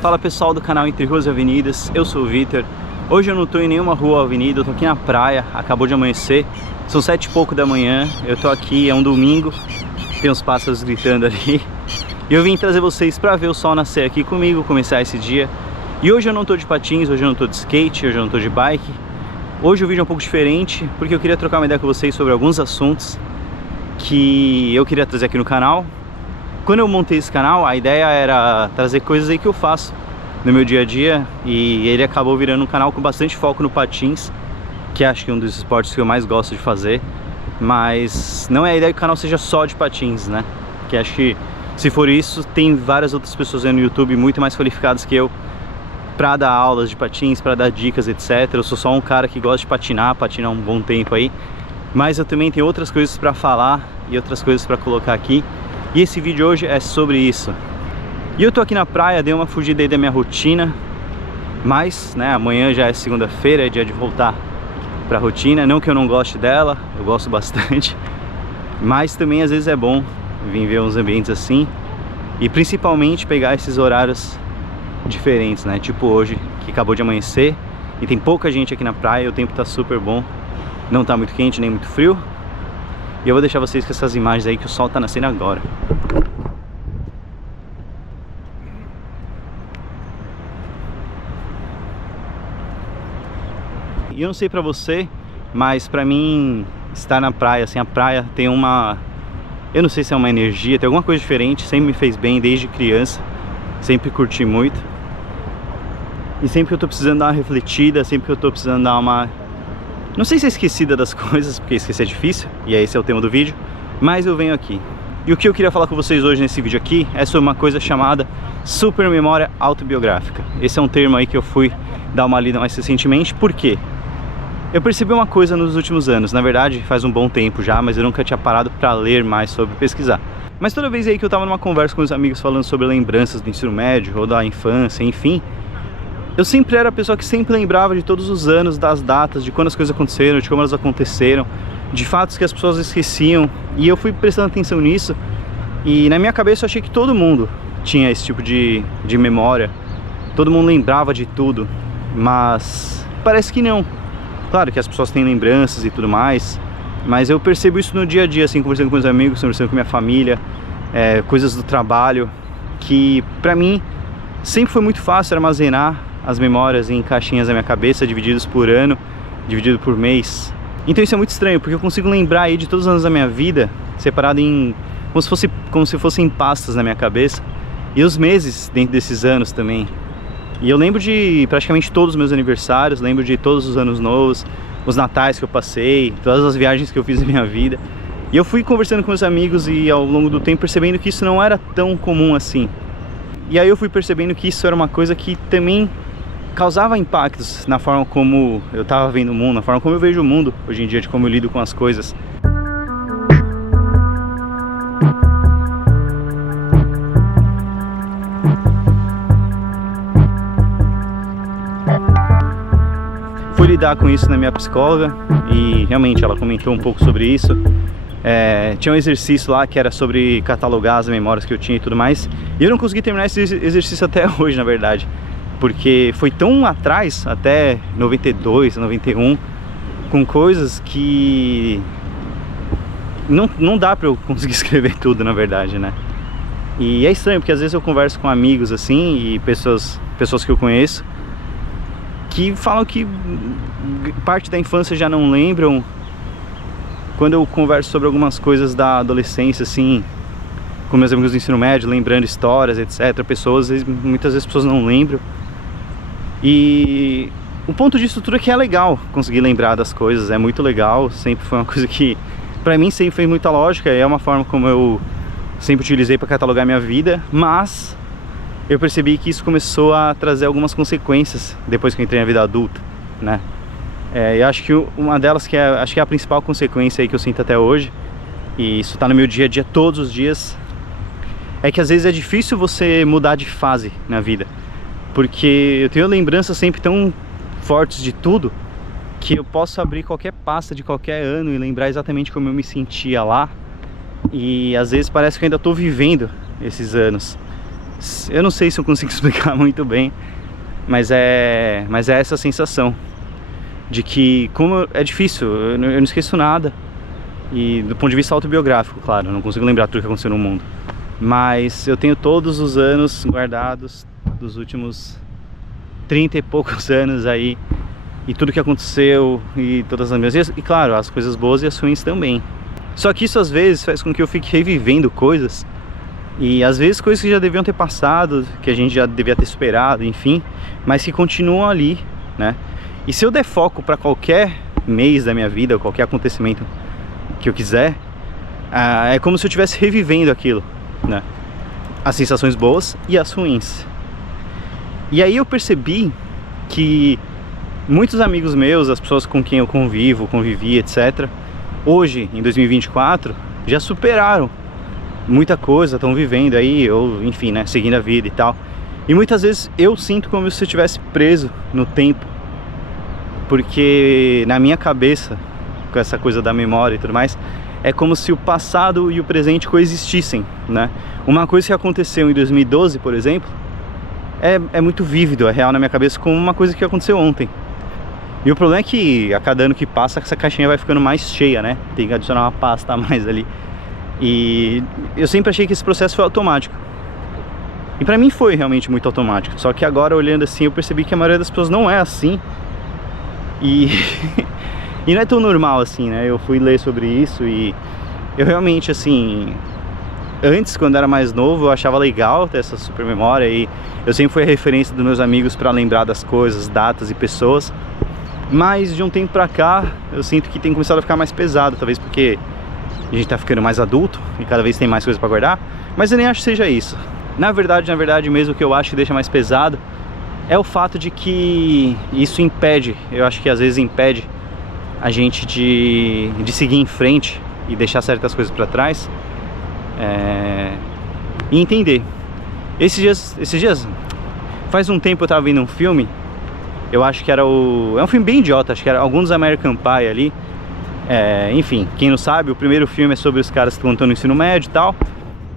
Fala pessoal do canal Entre Ruas e Avenidas, eu sou o Vitor. Hoje eu não tô em nenhuma rua ou avenida, eu tô aqui na praia, acabou de amanhecer, são 7 e pouco da manhã, eu tô aqui, é um domingo, tem uns pássaros gritando ali. E eu vim trazer vocês pra ver o sol nascer aqui comigo, começar esse dia. E hoje eu não tô de patins, hoje eu não tô de skate, hoje eu não tô de bike. Hoje o vídeo é um pouco diferente, porque eu queria trocar uma ideia com vocês sobre alguns assuntos que eu queria trazer aqui no canal. Quando eu montei esse canal, a ideia era trazer coisas aí que eu faço no meu dia a dia, e ele acabou virando um canal com bastante foco no patins, que acho que é um dos esportes que eu mais gosto de fazer. Mas não é a ideia que o canal seja só de patins, né? Que acho que se for isso, tem várias outras pessoas aí no YouTube muito mais qualificadas que eu pra dar aulas de patins, pra dar dicas, etc. Eu sou só um cara que gosta de patinar um bom tempo aí, mas eu também tenho outras coisas pra falar e outras coisas pra colocar aqui. E esse vídeo hoje é sobre isso. E eu tô aqui na praia, dei uma fugida aí da minha rotina, mas, né, amanhã já é segunda-feira, é dia de voltar pra rotina. Não que eu não goste dela, eu gosto bastante, mas também às vezes é bom vir ver uns ambientes assim, e principalmente pegar esses horários diferentes, né? Tipo hoje, que acabou de amanhecer, e tem pouca gente aqui na praia, o tempo tá super bom, não tá muito quente nem muito frio. E eu vou deixar vocês com essas imagens aí que o sol tá nascendo agora. E eu não sei pra você, mas pra mim estar na praia, assim, a praia tem uma... eu não sei se é uma energia, tem alguma coisa diferente, sempre me fez bem desde criança. Sempre curti muito. E sempre que eu tô precisando dar uma refletida, sempre que eu tô precisando dar uma... não sei se é esquecida das coisas, porque esquecer é difícil, e esse é o tema do vídeo, mas eu venho aqui. E o que eu queria falar com vocês hoje nesse vídeo aqui é sobre uma coisa chamada super memória autobiográfica. Esse é um termo aí que eu fui dar uma lida mais recentemente. Por quê? Eu percebi uma coisa nos últimos anos, na verdade faz um bom tempo já, mas eu nunca tinha parado para ler mais sobre, pesquisar. Mas toda vez aí que eu tava numa conversa com os amigos falando sobre lembranças do ensino médio ou da infância, enfim, eu sempre era a pessoa que sempre lembrava de todos os anos, das datas, de quando as coisas aconteceram, de como elas aconteceram, de fatos que as pessoas esqueciam. E eu fui prestando atenção nisso, e na minha cabeça eu achei que todo mundo tinha esse tipo de memória, todo mundo lembrava de tudo, mas parece que não. Claro que as pessoas têm lembranças e tudo mais, mas eu percebo isso no dia a dia, assim, conversando com meus amigos, conversando com minha família, coisas do trabalho, que pra mim sempre foi muito fácil armazenar as memórias em caixinhas na minha cabeça, divididos por ano, dividido por mês. Então isso é muito estranho, porque eu consigo lembrar aí de todos os anos da minha vida, separado em... como se fossem pastas na minha cabeça, e os meses dentro desses anos também. E eu lembro de praticamente todos os meus aniversários, lembro de todos os anos novos, os natais que eu passei, todas as viagens que eu fiz na minha vida. E eu fui conversando com meus amigos e ao longo do tempo percebendo que isso não era tão comum assim. E aí eu fui percebendo que isso era uma coisa que também causava impactos na forma como eu estava vendo o mundo, na forma como eu vejo o mundo hoje em dia, de como eu lido com as coisas. Fui lidar com isso na minha psicóloga e realmente ela comentou um pouco sobre isso. Tinha um exercício lá que era sobre catalogar as memórias que eu tinha e tudo mais, e eu não consegui terminar esse exercício até hoje, na verdade, porque foi tão atrás, até 92, 91, com coisas que não dá pra eu conseguir escrever tudo, na verdade, né? E é estranho, porque às vezes eu converso com amigos assim, e pessoas que eu conheço, que falam que parte da infância já não lembram. Quando eu converso sobre algumas coisas da adolescência, assim, com meus amigos do ensino médio, lembrando histórias, etc., muitas vezes pessoas não lembram. E o ponto disso tudo é que é legal conseguir lembrar das coisas, é muito legal, sempre foi uma coisa que pra mim sempre fez muita lógica, é uma forma como eu sempre utilizei para catalogar minha vida, mas eu percebi que isso começou a trazer algumas consequências depois que eu entrei na vida adulta, né? Eu acho que uma delas, acho que é a principal consequência aí que eu sinto até hoje, e isso tá no meu dia a dia todos os dias, é que às vezes é difícil você mudar de fase na vida, porque eu tenho lembranças sempre tão fortes de tudo, que eu posso abrir qualquer pasta de qualquer ano e lembrar exatamente como eu me sentia lá, e às vezes parece que eu ainda estou vivendo esses anos. Eu não sei se eu consigo explicar muito bem, mas é essa sensação de que, como é difícil, eu não esqueço nada, e do ponto de vista autobiográfico, claro, eu não consigo lembrar tudo que aconteceu no mundo, mas eu tenho todos os anos guardados dos últimos 30 e poucos anos aí, e tudo que aconteceu, e todas as minhas... E claro, as coisas boas e as ruins também. Só que isso às vezes faz com que eu fique revivendo coisas, e às vezes coisas que já deviam ter passado, que a gente já devia ter superado, enfim, mas que continuam ali, né? E se eu der foco para qualquer mês da minha vida, ou qualquer acontecimento que eu quiser, é como se eu estivesse revivendo aquilo, né? As sensações boas e as ruins. E aí eu percebi que muitos amigos meus, as pessoas com quem eu convivi, etc., hoje, em 2024, já superaram muita coisa, estão vivendo aí, ou enfim, né, seguindo a vida e tal. E muitas vezes eu sinto como se eu estivesse preso no tempo, porque na minha cabeça, com essa coisa da memória e tudo mais, é como se o passado e o presente coexistissem, né? Uma coisa que aconteceu em 2012, por exemplo, é muito vívido, é real na minha cabeça, como uma coisa que aconteceu ontem. E o problema é que a cada ano que passa, essa caixinha vai ficando mais cheia, né? Tem que adicionar uma pasta a mais ali. E eu sempre achei que esse processo foi automático. E pra mim foi realmente muito automático. Só que agora, olhando assim, eu percebi que a maioria das pessoas não é assim. E, e não é tão normal assim, né? Eu fui ler sobre isso e eu realmente, assim... Antes, quando era mais novo, eu achava legal ter essa super memória. E eu sempre fui a referência dos meus amigos pra lembrar das coisas, datas e pessoas. Mas de um tempo pra cá, eu sinto que tem começado a ficar mais pesado. Talvez porque a gente tá ficando mais adulto e cada vez tem mais coisas pra guardar. Mas eu nem acho que seja isso. Na verdade mesmo, o que eu acho que deixa mais pesado é o fato de que isso impede, eu acho que às vezes impede a gente de seguir em frente e deixar certas coisas pra trás. E entender. Esses dias, faz um tempo eu tava vendo um filme. Eu acho que era é um filme bem idiota, acho que era alguns American Pie ali. Enfim, quem não sabe, o primeiro filme é sobre os caras que estão no ensino médio e tal.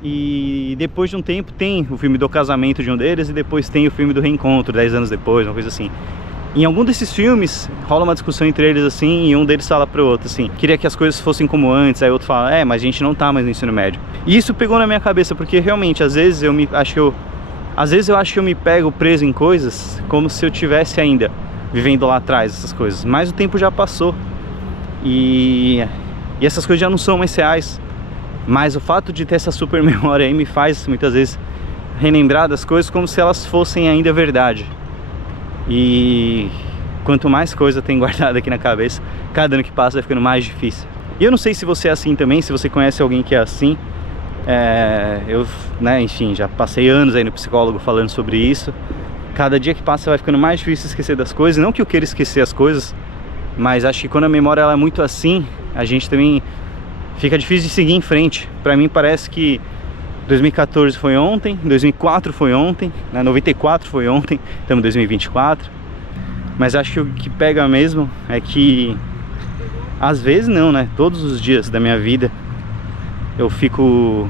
E depois de um tempo tem o filme do casamento de um deles, e depois tem o filme do reencontro, 10 anos depois, uma coisa assim. Em algum desses filmes rola uma discussão entre eles assim, e um deles fala pro outro assim: queria que as coisas fossem como antes. Aí o outro fala: mas a gente não tá mais no ensino médio. E isso pegou na minha cabeça, porque realmente às vezes eu acho que eu me pego preso em coisas como se eu tivesse ainda vivendo lá atrás essas coisas, mas o tempo já passou e essas coisas já não são mais reais. Mas o fato de ter essa super memória aí me faz muitas vezes relembrar das coisas como se elas fossem ainda verdade. E quanto mais coisa tem guardada aqui na cabeça, cada ano que passa vai ficando mais difícil. E eu não sei se você é assim também, se você conhece alguém que é assim. Eu, né, enfim, já passei anos aí no psicólogo falando sobre isso. Cada dia que passa vai ficando mais difícil esquecer das coisas. Não que eu queira esquecer as coisas, mas acho que quando a memória ela é muito assim, a gente também fica difícil de seguir em frente. Pra mim parece que 2014 foi ontem, 2004 foi ontem, né? 94 foi ontem, estamos em 2024. Mas acho que o que pega mesmo é que às vezes não, né? Todos os dias da minha vida eu fico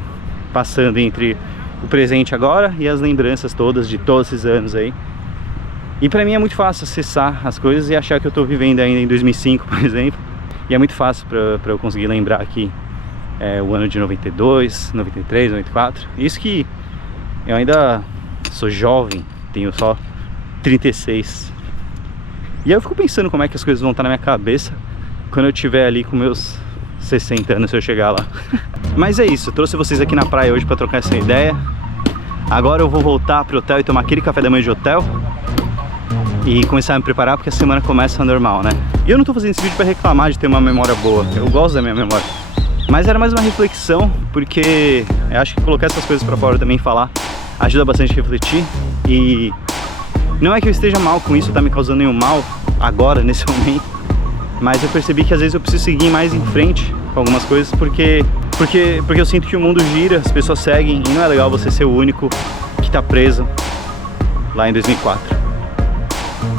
passando entre o presente agora e as lembranças todas de todos esses anos aí. E pra mim é muito fácil acessar as coisas e achar que eu tô vivendo ainda em 2005, por exemplo. E é muito fácil pra eu conseguir lembrar aqui o ano de 92, 93, 94. Isso que eu ainda sou jovem, tenho só 36. E aí eu fico pensando como é que as coisas vão estar na minha cabeça quando eu estiver ali com meus 60 anos, se eu chegar lá. Mas é isso, eu trouxe vocês aqui na praia hoje pra trocar essa ideia. Agora eu vou voltar pro hotel e tomar aquele café da manhã de hotel e começar a me preparar, porque a semana começa normal, né? E eu não tô fazendo esse vídeo pra reclamar de ter uma memória boa. Eu gosto da minha memória. Mas era mais uma reflexão, porque eu acho que colocar essas coisas pra fora também, falar, ajuda bastante a refletir. E não é que eu esteja mal com isso, tá me causando nenhum mal agora, nesse momento, mas eu percebi que às vezes eu preciso seguir mais em frente com algumas coisas, porque eu sinto que o mundo gira, as pessoas seguem, e não é legal você ser o único que tá preso lá em 2004.